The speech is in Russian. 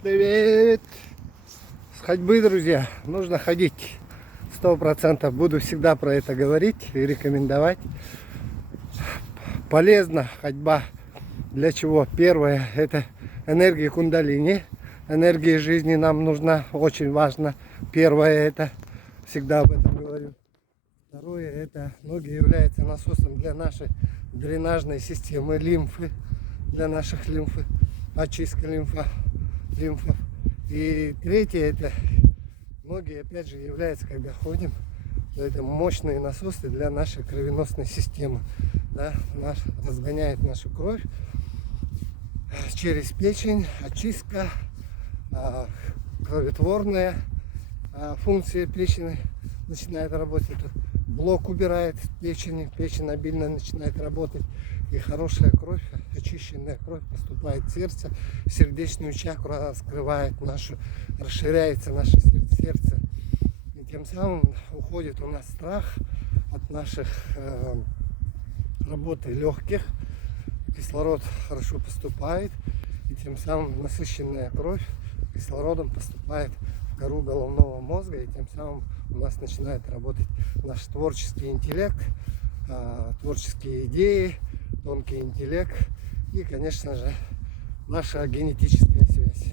Привет! С ходьбы, друзья, нужно ходить 100%. Буду всегда про это говорить и рекомендовать. Полезна ходьба. Для чего? Первое, это энергия кундалини. Энергия жизни нам нужна, очень важно. Первое, это всегда об этом говорю. Второе, это ноги являются насосом для нашей дренажной системы лимфы, для наших лимфы, очистка лимфа. И третье, это ноги опять же являются, когда ходим, это мощные насосы для нашей кровеносной системы. Да, разгоняет нашу кровь через печень, очистка, кроветворная функция печени начинает работать. Блок убирает печень обильно начинает работать. И хорошая кровь, очищенная кровь поступает в сердце, сердечную чакру раскрывает нашу, расширяется наше сердце. И тем самым уходит у нас страх от наших работы легких. Кислород хорошо поступает, и тем самым насыщенная кровь кислородом поступает в кору головного мозга, и тем самым у нас начинает работать наш творческий интеллект, творческие идеи, тонкий интеллект и, конечно же, наша генетическая связь.